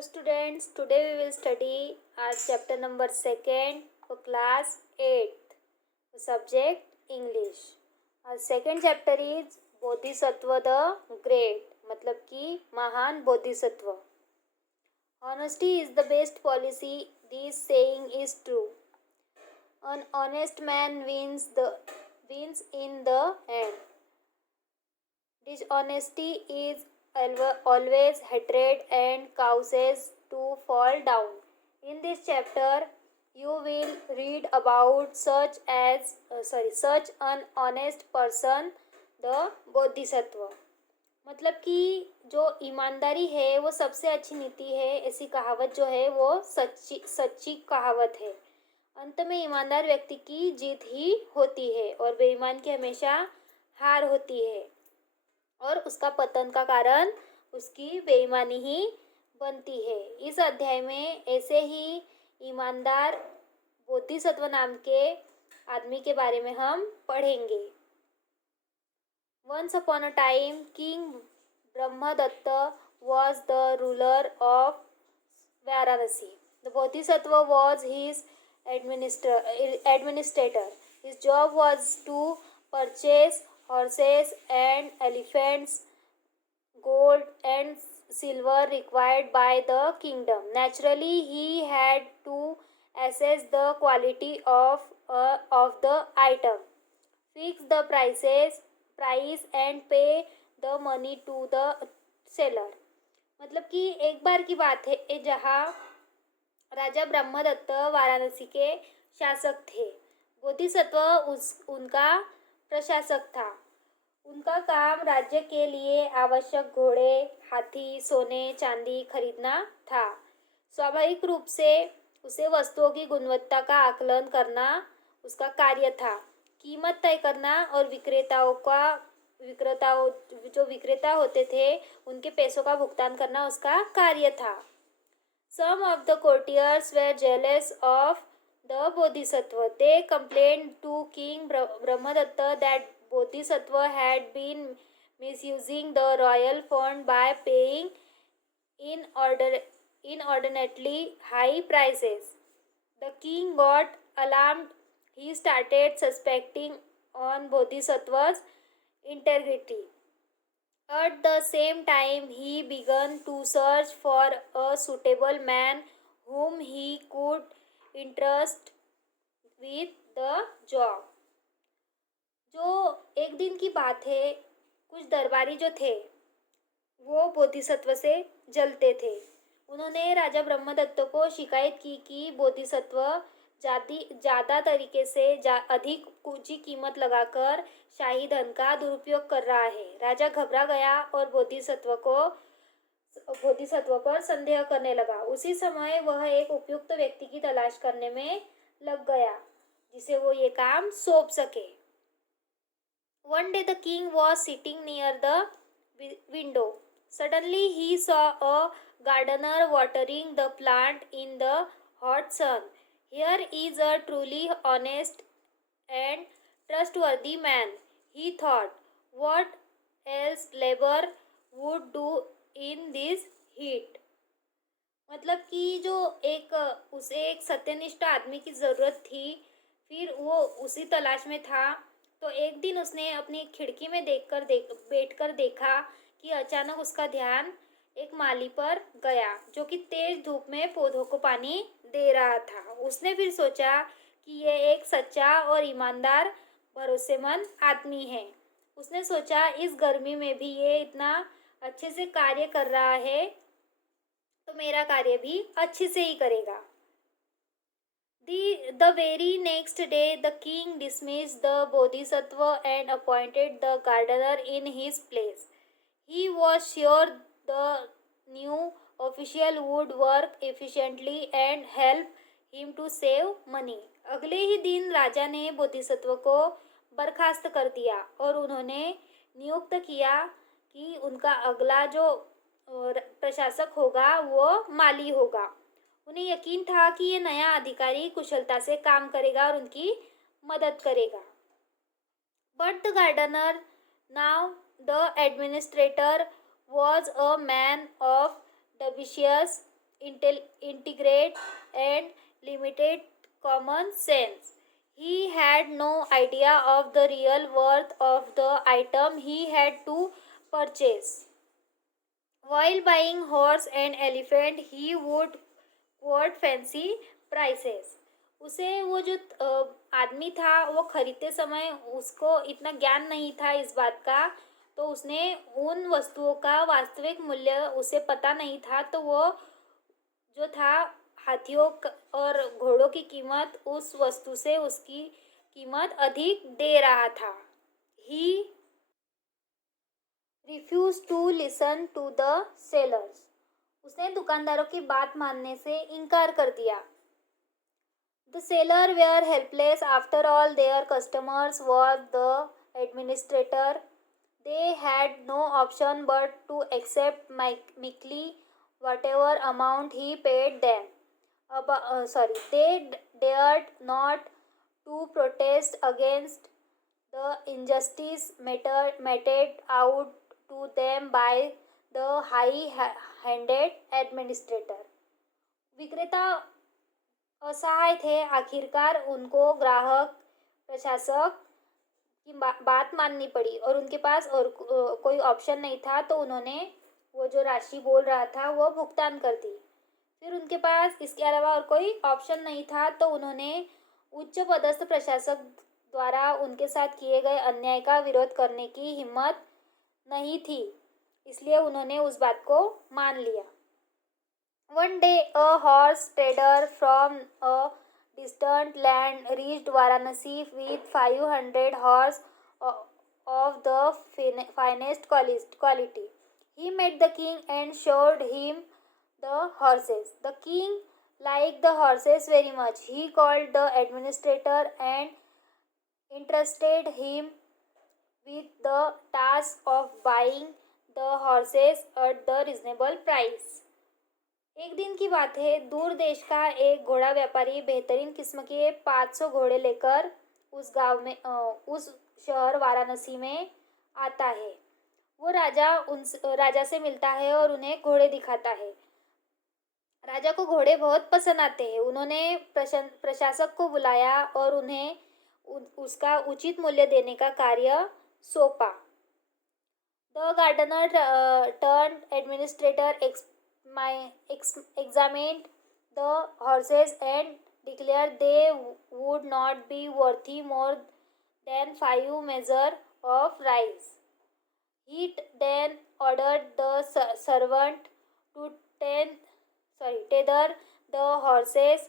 Hello students, today we will study our chapter number 2nd for class 8th, subject English. Our second chapter is Bodhisattva the Great, मतलब कि महान Bodhisattva. Honesty is the best policy. This saying is true. An honest man wins in the end. Dishonesty is always hatred and causes to fall down. In this chapter, you will read about such an honest person, the Bodhisattva. मतलब कि जो ईमानदारी है वो सबसे अच्छी नीति है, ऐसी कहावत जो है वो सच्ची कहावत है. अंत में ईमानदार व्यक्ति की जीत ही होती है और बेईमान की हमेशा हार होती है और उसका पतन का कारण उसकी बेईमानी ही बनती है. इस अध्याय में ऐसे ही ईमानदार बोधिसत्व नाम के आदमी के बारे में हम पढ़ेंगे. Once upon a time, King Brahmadatta was the ruler of Varanasi. The Bodhisattva was his administrator. His job was to purchase horses and elephants, gold and silver required by the kingdom. Naturally, he had to assess the quality of the item, fix the price and pay the money to the seller. मतलब कि एक बार की बात है जहाँ राजा ब्रह्मदत्त वाराणसी के शासक थे. बोधिसत्व उनका प्रशासक था. उनका काम राज्य के लिए आवश्यक घोड़े, हाथी, सोने चांदी खरीदना था. स्वाभाविक रूप से उसे वस्तुओं की गुणवत्ता का आकलन करना उसका कार्य था. कीमत तय करना और जो विक्रेता होते थे उनके पैसों का भुगतान करना उसका कार्य था. Some of the courtiers were jealous of the Bodhisattva. They complained to King Brahmadatta that Bodhisattva had been misusing the royal fund by paying inordinately high prices. The king got alarmed. He started suspecting on Bodhisattva's integrity. At the same time, he began to search for a suitable man whom he could entrust with the job. जो एक दिन की बात है, कुछ दरबारी जो थे वो बोधिसत्व से जलते थे. उन्होंने राजा ब्रह्मदत्त को शिकायत की कि बोधिसत्व ज़्यादा तरीके से अधिक ऊंची कीमत लगाकर शाही धन का दुरुपयोग कर रहा है. राजा घबरा गया और बोधिसत्व पर संदेह करने लगा. उसी समय वह एक उपयुक्त व्यक्ति की तलाश करने में लग गया जिसे वो ये काम सौंप सके. One day the king was sitting near the window. Suddenly he saw a gardener watering the plant in the hot sun. Here is a truly honest and trustworthy man, he thought. What else labor would do in this heat? मतलब कि जो उसे एक सत्यनिष्ठ आदमी की ज़रूरत थी, फिर वो उसी तलाश में था. तो एक दिन उसने अपनी खिड़की में बैठकर देखा कि अचानक उसका ध्यान एक माली पर गया जो कि तेज धूप में पौधों को पानी दे रहा था. उसने फिर सोचा कि यह एक सच्चा और ईमानदार भरोसेमंद आदमी है. उसने सोचा इस गर्मी में भी ये इतना अच्छे से कार्य कर रहा है तो मेरा कार्य भी अच्छे से ही करेगा. The very next day, the king dismissed the Bodhisattva and appointed the gardener in his place. He was sure the new official would work efficiently and help him to save money. अगले ही दिन राजा ने बोधिसत्व को बर्खास्त कर दिया और उन्होंने नियुक्त किया कि उनका अगला जो प्रशासक होगा वो माली होगा. उन्हें यकीन था कि ये नया अधिकारी कुशलता से काम करेगा और उनकी मदद करेगा. But the gardener, now the administrator, was a man of dubious integrate and limited common sense. He had no idea of the real worth of the item he had to purchase. While buying horse and elephant, he would quote fancy prices. उसे वो जो आदमी था वो खरीदते समय उसको इतना ज्ञान नहीं था इस बात का, तो उसने उन वस्तुओं का वास्तविक मूल्य उसे पता नहीं था, तो वो जो था हाथियों और घोड़ों की कीमत उस वस्तु से उसकी कीमत अधिक दे रहा था. He refuse to listen to the sellers. उसने दुकानदारों की बात मानने से इनकार कर दिया. The seller were helpless. After all their customers was the administrator. They had no option but to accept meekly whatever amount he paid them. They dared not to protest against the injustice meted out to them by the high-handed administrator. विक्रेता असहाय थे. आखिरकार उनको ग्राहक प्रशासक की बात माननी पड़ी और उनके पास और कोई ऑप्शन नहीं था, तो उन्होंने वो जो राशि बोल रहा था वो भुगतान कर दी. फिर उनके पास इसके अलावा और कोई ऑप्शन नहीं था, तो उन्होंने उच्च पदस्थ प्रशासक द्वारा उनके साथ किए गए अन्याय का विरोध करने की हिम्मत नहीं थी, इसलिए उन्होंने उस बात को मान लिया. One day a horse trader from a distant land reached Varanasi with 500 horse of the finest quality. He met the king and showed him the horses. The king liked the horses very much. He called the administrator and entrusted him with the task of buying the horses at the reasonable price. एक दिन की बात है. दूर देश का एक घोड़ा व्यापारी बेहतरीन किस्म के 500 घोड़े लेकर उस गांव में उस शहर वाराणसी में आता है. वो राजा से मिलता है और उन्हें घोड़े दिखाता है. राजा को घोड़े बहुत पसंद आते हैं. उन्होंने प्रशासक को बुलाया और उन्हें उसका उचित मूल्य देने का कार्य सौंपा. The gardener turn administrator examined the horses and declared they would not be worthy more than 5 measures of rice. He then ordered the servant to tether the horses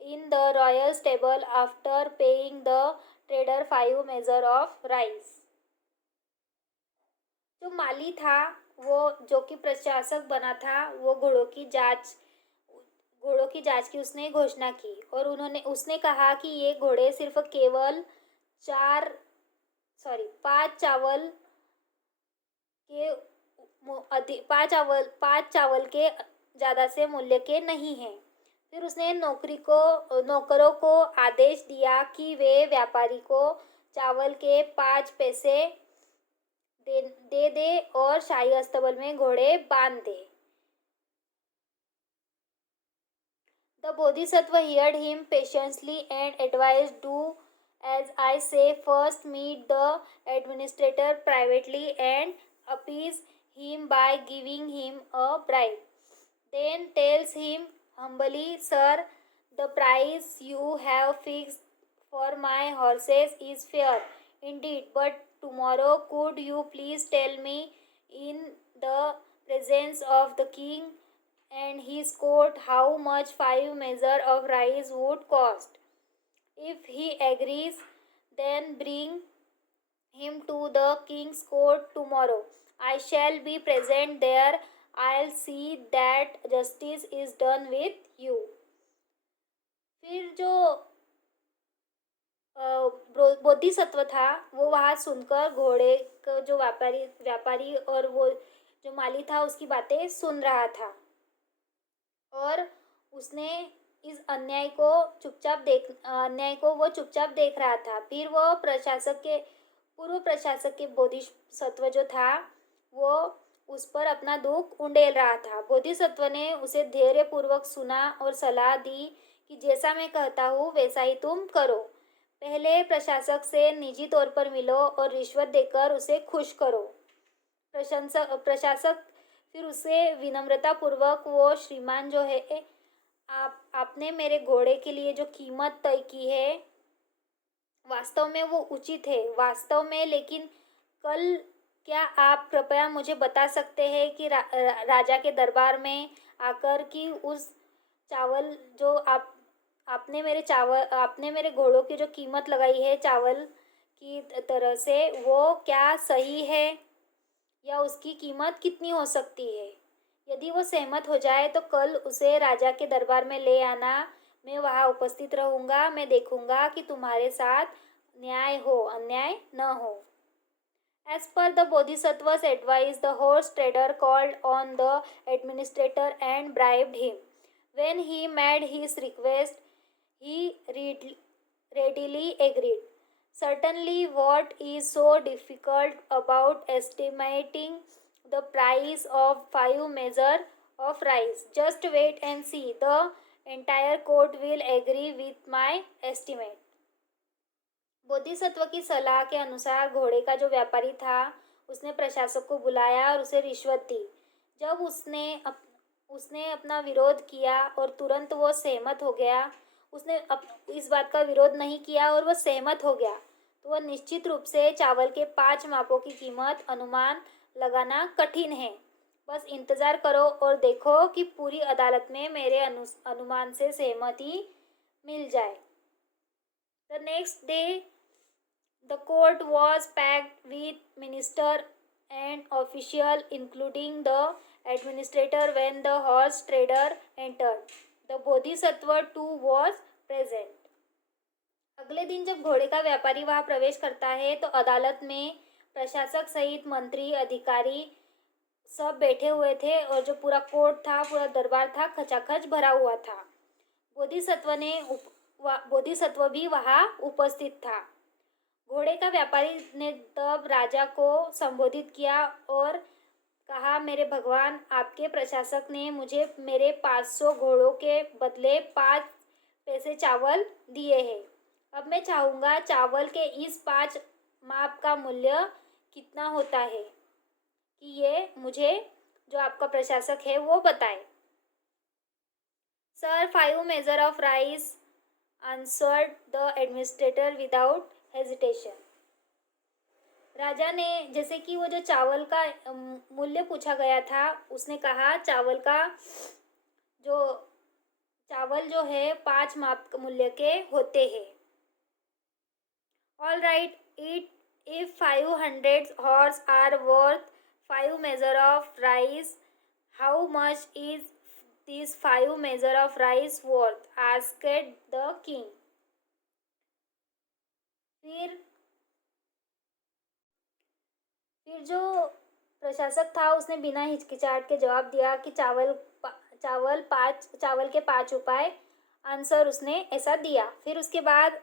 in the royal stable after paying the trader 5 measures of rice. जो माली था वो जो कि प्रशासक बना था, वो घोड़ों की जांच की उसने घोषणा की और उसने कहा कि ये घोड़े सिर्फ केवल 5 चावल के ज़्यादा से मूल्य के नहीं हैं. फिर उसने नौकरों को आदेश दिया कि वे व्यापारी को चावल के 5 पैसे दे दे और शाही अस्तबल में घोड़े बांध दे. The Bodhisattva heard him patiently and advised, do as I say. First meet the administrator privately and appease him by giving him a bribe. Then tells him humbly, sir, the price you have fixed for my horses is fair indeed, but tomorrow could you please tell me in the presence of the king and his court how much 5 measures of rice would cost? If he agrees, then bring him to the king's court tomorrow. I shall be present there. I'll see that justice is done with you. फिर जो बोधिसत्व था वो वहाँ सुनकर घोड़े का जो व्यापारी और वो जो माली था उसकी बातें सुन रहा था और उसने इस अन्याय को वो चुपचाप देख रहा था. फिर वो पूर्व प्रशासक के बोधिसत्व जो था वो उस पर अपना दुख उंडेल रहा था। बोधिसत्व ने उसे धैर्यपूर्वक सुना और सलाह दी कि जैसा मैं कहता हूँ वैसा ही तुम करो। पहले प्रशासक से निजी तौर पर मिलो और रिश्वत देकर उसे खुश करो। प्रशासक फिर उसे विनम्रतापूर्वक, वो श्रीमान जो है, आपने मेरे घोड़े के लिए जो कीमत तय की है वास्तव में वो उचित है, वास्तव में, लेकिन कल क्या आप कृपया मुझे बता सकते हैं कि राजा के दरबार में आकर कि उस चावल जो आपने मेरे घोड़ों की जो कीमत लगाई है चावल की तरह से, वो क्या सही है या उसकी कीमत कितनी हो सकती है? यदि वो सहमत हो जाए तो कल उसे राजा के दरबार में ले आना। मैं वहाँ उपस्थित रहूँगा। मैं देखूँगा कि तुम्हारे साथ न्याय हो, अन्याय न हो। As per the Bodhisattva's advice, the horse trader called on the administrator and bribed him. When he made his request, he readily agreed. Certainly, what is so difficult about estimating the price of 5 measures of rice? Just wait and see. The entire court will agree with my estimate. Bodhisattva की सलाह के अनुसार घोड़े का जो व्यापारी था उसने प्रशासक को बुलाया और उसे रिश्वत दी। जब उसने अपना विरोध किया और तुरंत वो सहमत हो गया, उसने इस बात का विरोध नहीं किया और वो सहमत हो गया, तो वह निश्चित रूप से चावल के 5 मापों की कीमत अनुमान लगाना कठिन है। बस इंतज़ार करो और देखो कि पूरी अदालत में मेरे अनुमान से सहमति मिल जाए। The next day, the court was packed with minister and official, including the administrator. When the horse trader entered, the bodhisattva too was present. अगले दिन जब घोड़े का व्यापारी वहाँ प्रवेश करता है तो अदालत में प्रशासक सहित मंत्री, अधिकारी सब बैठे हुए थे और जो पूरा कोर्ट था, पूरा दरबार था, खचाखच भरा हुआ था। बोधिसत्व भी वहाँ उपस्थित था। घोड़े का व्यापारी ने तब राजा को संबोधित किया और कहा, मेरे भगवान, आपके प्रशासक ने मुझे मेरे 500 घोड़ों के बदले 5 पैसे चावल दिए हैं। अब मैं चाहूँगा चावल के इस 5 माप का मूल्य कितना होता है कि ये मुझे जो आपका प्रशासक है वो बताए। Sir, 5 measures of rice, answered the administrator without hesitation. राजा ने, जैसे कि वो जो चावल का मूल्य पूछा गया था, उसने कहा चावल जो है 5 माप मूल्य के होते हैं। All right, if 500 horse are worth 5 measures of rice, how much is this 5 measures of rice worth? asked the king. फिर जो प्रशासक था उसने बिना हिचकिचाहट के जवाब दिया कि चावल के 5 उपाय। आंसर उसने ऐसा दिया। फिर उसके बाद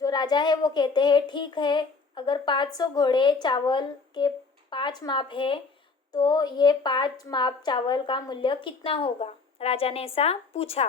जो राजा है वो कहते हैं, ठीक है, अगर 500 घोड़े चावल के 5 माप है तो ये 5 माप चावल का मूल्य कितना होगा? राजा ने ऐसा पूछा।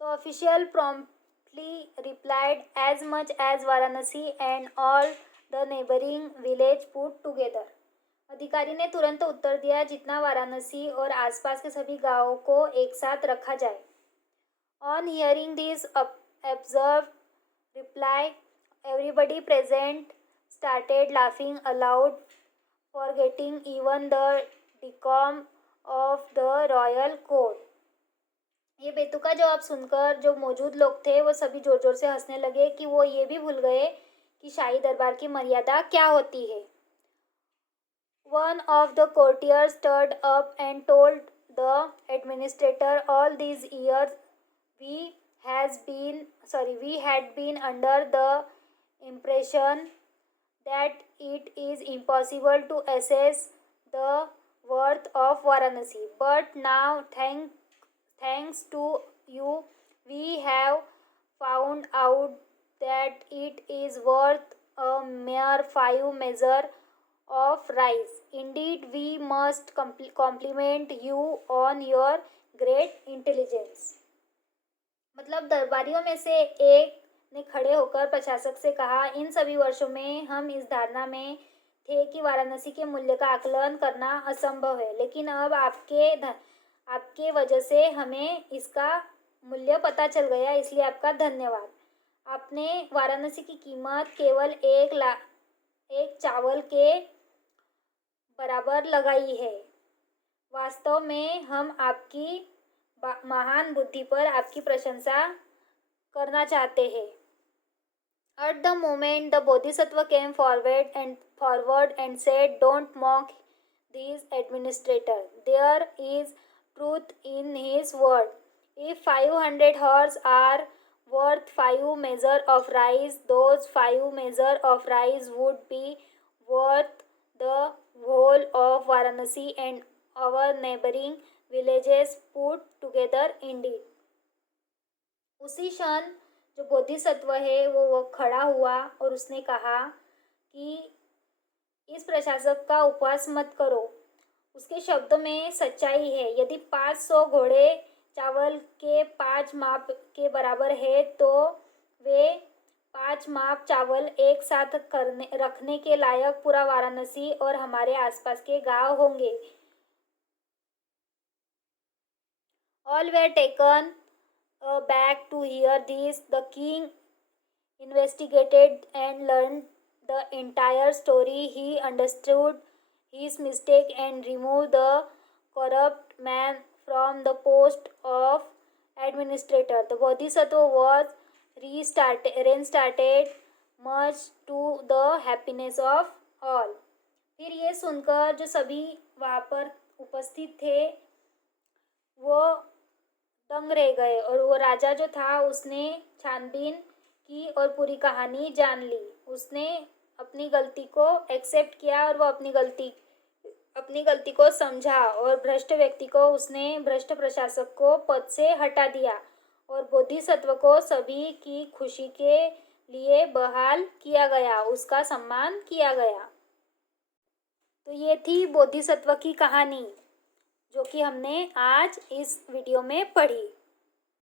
तो official promptly replied, as much as Varanasi and all the neighbouring village put together. अधिकारी ने तुरंत उत्तर दिया, जितना वाराणसी और आसपास के सभी गांवों को एक साथ रखा जाए। On hearing this absurd reply, everybody present started laughing aloud, forgetting even the decorum of the royal court. ये बेतुका जवाब सुनकर जो मौजूद लोग थे वो सभी जोर जोर से हंसने लगे कि वो ये भी भूल गए कि शाही दरबार की मर्यादा क्या होती है। One of the courtiers stood up and told the administrator, all these years we had been under the impression that it is impossible to assess the worth of Varanasi. But now, thanks to you, we have found out that it is worth a mere 5 measures of rice. Indeed, we must compliment you on your great intelligence. मतलब दरबारियों में से एक ने खड़े होकर प्रशासक से कहा, इन सभी वर्षों में हम इस धारणा में थे कि वाराणसी के मूल्य का आकलन करना असंभव है, लेकिन अब आपके वजह से हमें इसका मूल्य पता चल गया, इसलिए आपका धन्यवाद। आपने वाराणसी की कीमत केवल एक चावल के बराबर लगाई है। वास्तव में हम आपकी महान बुद्धि पर आपकी प्रशंसा करना चाहते हैं। At the moment, the Bodhisattva came forward and said, "Don't mock these administrators. There is truth in his word. If 500 horse are worth 5 measure of rice, those 5 measure of rice would be worth the whole of Varanasi and our neighboring villages put together indeed." उसी क्षण जो बोधिसत्व है वो खड़ा हुआ और उसने कहा कि इस प्रशासक का उपवास मत करो, उसके शब्दों में सच्चाई है। यदि 500 घोड़े चावल के 5 माप के बराबर है तो वे 5 माप चावल एक साथ रखने के लायक पूरा वाराणसी और हमारे आसपास के गांव होंगे। All were taken back to hear this. The king investigated and learned the entire story. He understood his mistake and removed the corrupt man from the post of administrator. The Bodhisattva was reinstated, much to the happiness of all. फिर ये सुनकर जो सभी वहाँ पर उपस्थित थे वो दंग रह गए और वो राजा जो था उसने छानबीन की और पूरी कहानी जान ली। उसने अपनी गलती को एक्सेप्ट किया और वो अपनी गलती को समझा और भ्रष्ट व्यक्ति को उसने भ्रष्ट प्रशासक को पद से हटा दिया और बोधिसत्व को सभी की खुशी के लिए बहाल किया गया, उसका सम्मान किया गया। तो ये थी बोधिसत्व की कहानी जो कि हमने आज इस वीडियो में पढ़ी।